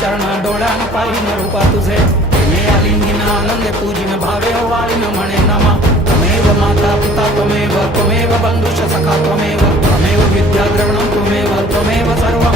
चरण डोळ्यान पाहिन रूपा तुझे प्रेमे आलिंगिन आनंदे पूजिन भावे वाळीन म्हणे नमा त्वमेव माता पिता त्वमेव त्वमेव बंधुश्च सखा त्वमेव त्वमेव विद्या द्रविणं त्वमेव त्वमेव सर्वं